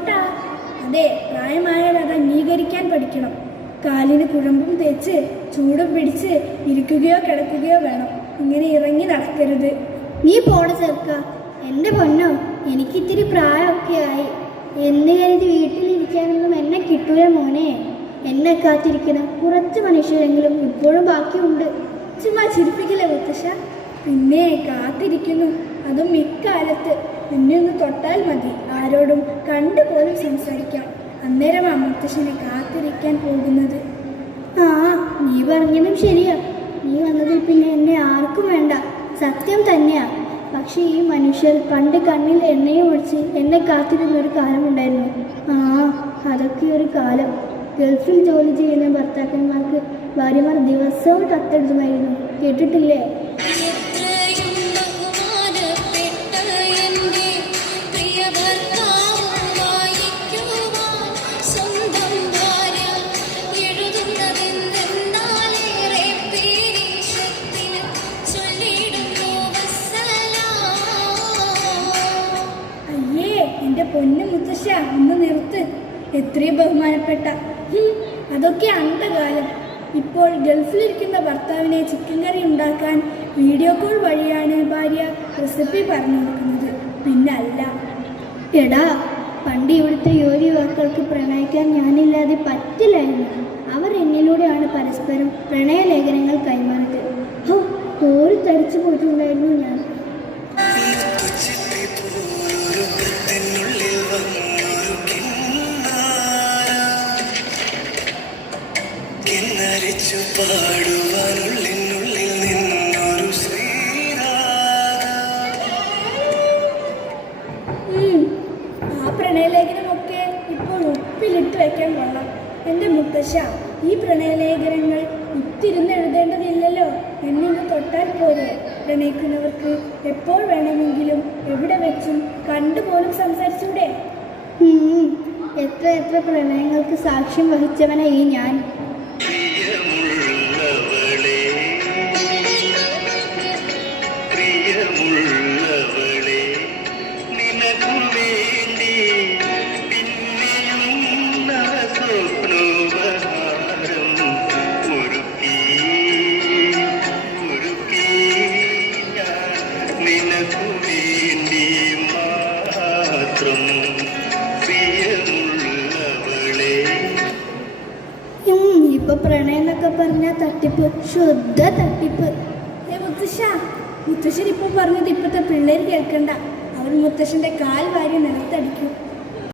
ബുദ്ധിമുട്ടാ അതെ പ്രായമായാൽ അത് അംഗീകരിക്കാൻ പഠിക്കണം. കാലിന് കുഴമ്പും തേച്ച് ചൂടും പിടിച്ച് ഇരിക്കുകയോ കിടക്കുകയോ വേണം. ഇങ്ങനെ ഇറങ്ങി നടക്കരുത്. നീ പോണ ചേർക്ക എന്റെ പൊന്നോ എനിക്കിത്തിരി പ്രായമൊക്കെ ആയി. എന്ന് കരുതി വീട്ടിലിരിക്കാനൊന്നും എന്നെ കിട്ടൂല മോനെ. എന്നെ കാത്തിരിക്കണം കുറച്ച് മനുഷ്യരെങ്കിലും ഇപ്പോഴും ബാക്കിയുണ്ട്. ചുമ്മാ ചിരിപ്പിക്കില്ല മുത്തശ്ശ? പിന്നെ കാത്തിരിക്കുന്നു. അതും ഇക്കാലത്ത്. എന്നെ ഒന്ന് തൊട്ടാൽ മതി. ആരോടും കണ്ടുപോലും സംസാരിക്കാം. അന്നേരം ആ മുത്തശ്ശനെ കാത്തിരിക്കാൻ പോകുന്നത്. ആ നീ പറഞ്ഞതും ശരിയാ. നീ വന്നതിൽ പിന്നെ എന്നെ ആർക്കും വേണ്ട. സത്യം തന്നെയാ. പക്ഷേ ഈ മനുഷ്യർ പണ്ട് കണ്ണിൽ എണ്ണയും ഒഴിച്ച് എന്നെ കാത്തിരുന്ന ഒരു കാലമുണ്ടായിരുന്നു ആ അതൊക്കെ ഒരു കാലം. ഗൾഫിൽ ജോലി ചെയ്യുന്ന ഭർത്താക്കന്മാർക്ക് ഭാര്യമാർ ദിവസവും കത്തെഴുതുമായിരുന്നു. കേട്ടിട്ടില്ലേ? എന്റെ പൊന്നു മുത്തശ്ശ ഒന്ന് നിർത്ത് എത്രയും ബഹുമാനപ്പെട്ട. അതൊക്കെ അന്ധകാലം. ഇപ്പോൾ ഗൾഫിലിരിക്കുന്ന ഭർത്താവിനെ ചിക്കൻ കറി ഉണ്ടാക്കാൻ വീഡിയോ കോൾ വഴിയാണ് ഭാര്യ റെസിപ്പി പറഞ്ഞു കൊടുക്കുന്നത്. പിന്നല്ല. എടാ പണ്ട് ഇവിടുത്തെ യോരി യുവാക്കൾക്ക് പ്രണയിക്കാൻ ഞാനില്ലാതെ പറ്റില്ലായിരുന്നു. അവർ എന്നിലൂടെയാണ് പരസ്പരം പ്രണയലേഖനങ്ങൾ കൈമാറിയത് പാടുവാനുള്ളിനുള്ളിൽ നിന്നൊരു ശ്രീരാഗ. ഉം, ആ പ്രണയലേഖനമൊക്കെ ഇപ്പോൾ ഉപ്പിലിട്ട് വെക്കാൻ കൊള്ളാം എന്റെ മുത്തശ്ശ ഈ പ്രണയലേഖനങ്ങൾ ഉത്തിരുന്ന് എഴുതേണ്ടതില്ലല്ലോ? എന്നിന്ന് തൊട്ടാൽ പോലെ പ്രണയിക്കുന്നവർക്ക് എപ്പോൾ വേണമെങ്കിലും എവിടെ വെച്ചും കണ്ടുപോലും സംസാരിച്ചൂടെ? എത്ര എത്ര പ്രണയങ്ങൾക്ക് സാക്ഷ്യം വഹിച്ചവനായി ഞാൻ. മാത്രം പ്രിയമുള്ളവളെ. ഇപ്പൊ പ്രണയം എന്നൊക്കെ പറഞ്ഞ തട്ടിപ്പ് ശുദ്ധ തട്ടിപ്പ്. മുത്തശ്ശ മുത്തശ്ശൻ ഇപ്പോൾ പറഞ്ഞത് ഇപ്പത്തെ പിള്ളേർ കേൾക്കണ്ട. അവർ മുത്തശ്ശന്റെ കാൽ വാരി നിലത്തടിക്കും.